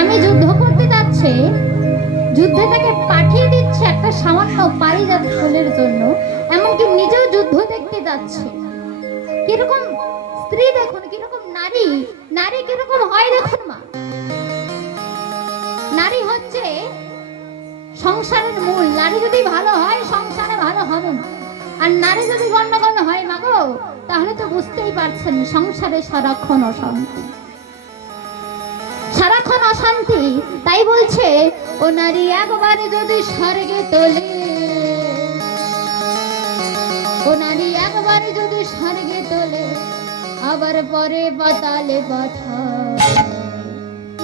স্বামী যুদ্ধ করতে যাচ্ছে, যুদ্ধে তাকে পাঠিয়ে দিচ্ছে একটা সামান্য পারিজাত ফুলের জন্য, এমনকি নিজেও যুদ্ধ দেখতে যাচ্ছে। কিরকম স্ত্রী দেখুন, কিরকম নারী, নারী কিরকম হয় দেখুন মা। নারী হচ্ছে সংসারের মূল। নারী যদি ভালো হয় সংসারে ভালো হবে না, আর নারী যদি গন্ডগোল হয় মাগো, তাহলে তো বুঝতেই পারছেন সংসারে সারাক্ষণ অশান্তি, সারাক্ষণ অশান্তি। তাই বলছে ও নারী একবারে যদি স্বর্গে তোলে, ও নারী একবারে যদি স্বর্গে তোলে, আবার পরে পাতালে পাঠায়।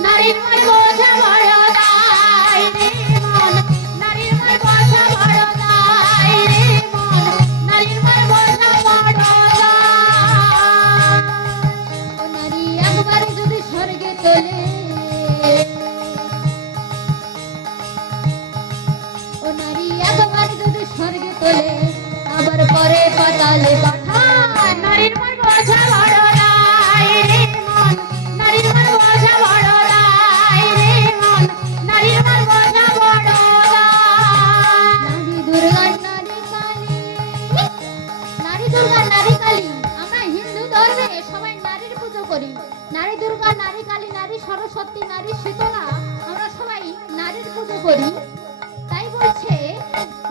নারীর মন বোঝা বড় দায় রে মন, নারীর মন বোঝা বড় দায় রে মন, নারীর মন বোঝা বড় দায়। ও নারী একবারে যদি স্বর্গে তোলে, ও নারী একবারে যদি স্বর্গে তোলে, আবার পরে পাতালে পাঠায়। নারীর মন বোঝা বড় দায় রে মন, নারীর মন বোঝা বড় দায় রে মন, নারীর মন বোঝা বড় দায়। নারী দুর্গা নারী কালী, নারী দুর্গা নারী কালী। আমরা হিন্দু ধর্মে সবাই নারীর পুজো করি। নারী দুর্গা, নারী কালী, নারী সরস্বতী, নারী শীতলা, আমরা সবাই নারীর পুজো করি। তাই বলছে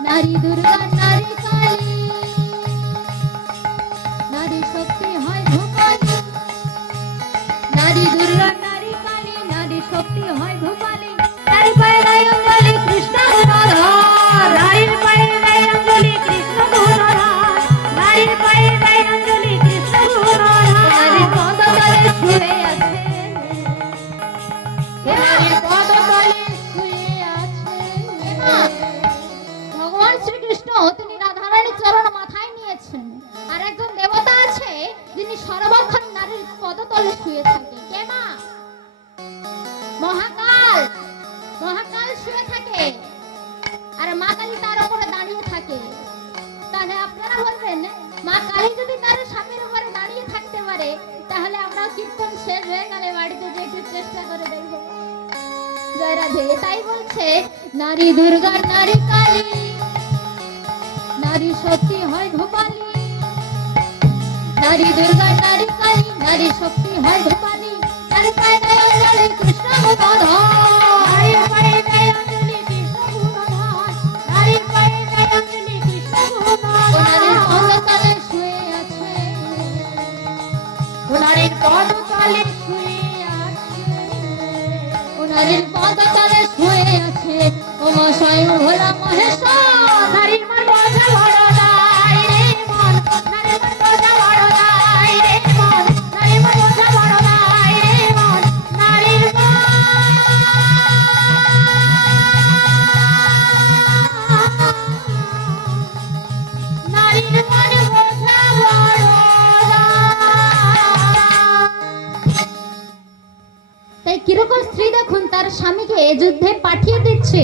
নারী দুর্গা নারী কালী, নারী শক্তি হয় ভূপালী। নারী দুর্গা নারী কালী, নারী শক্তি হয় ভূপালী। নারী পায়ে দেয় অঞ্জলি কৃষ্ণ গুণধর, নারীর পায়ে দেয় অঞ্জলি কৃষ্ণ গুণধর, নারীর পায়ে দেয় অঞ্জলি কৃষ্ণ গুণধর। নারীর পদতলে শুয়ে আছে, নারীর পদতলে শুয়ে আছে ভগবান শ্রীকৃষ্ণ। তিনি রাধারানীর চরণ মাথায় নিয়েছেন। আর একজন দেবতা আছে যিনি সর্বক্ষণ নারীর পদতলে শুয়ে থাকে। কে মা? মহাকাল। মহাকাল শুয়ে থাকে, আর মা কালী তার উপরে দাঁড়িয়ে থাকে। তাহলে আপনারা বলবেন মা কালী যদি তার স্বামীর উপরে দাঁড়িয়ে থাকতে পারে, তাহলে আমরা কীর্তন শেষ হয়ে গেলে বাড়িতে যে একটু চেষ্টা করে দেখব। জয় রাধে। তাই বলছে নারী দুর্গা নারী কালী, নারী শক্তি হয় ভূপালী। নারী দুর্গা নারী কালী, নারী শক্তি হয় ভূপালী। নারী পায়ে দেয় অঞ্জলি কৃষ্ণ গুণধর, নারীর পায়ে দেয় অঞ্জলি কৃষ্ণ গুণধর, নারীর পায়ে দেয় অঞ্জলি কৃষ্ণ গুণধর। ও নারীর পদতলে শুয়ে আছে, ও নারীর পদতলে শুয়ে আছে, ও নারীর পদতলে শুয়ে আছে। ও মা স্বয়ং ভোলা মহেশ্বর। নারীর মন বোঝা বড় দায় রে মন, নারীর মন বোঝা বড় দায় রে মন, নারীর মন বোঝা বড় দায় রে মন, নারীর মন, নারীর মন বোঝা বড় দায়। তাই কিরকম স্ত্রী দেখুন, তার স্বামীকে যুদ্ধে পাঠিয়ে দিচ্ছে।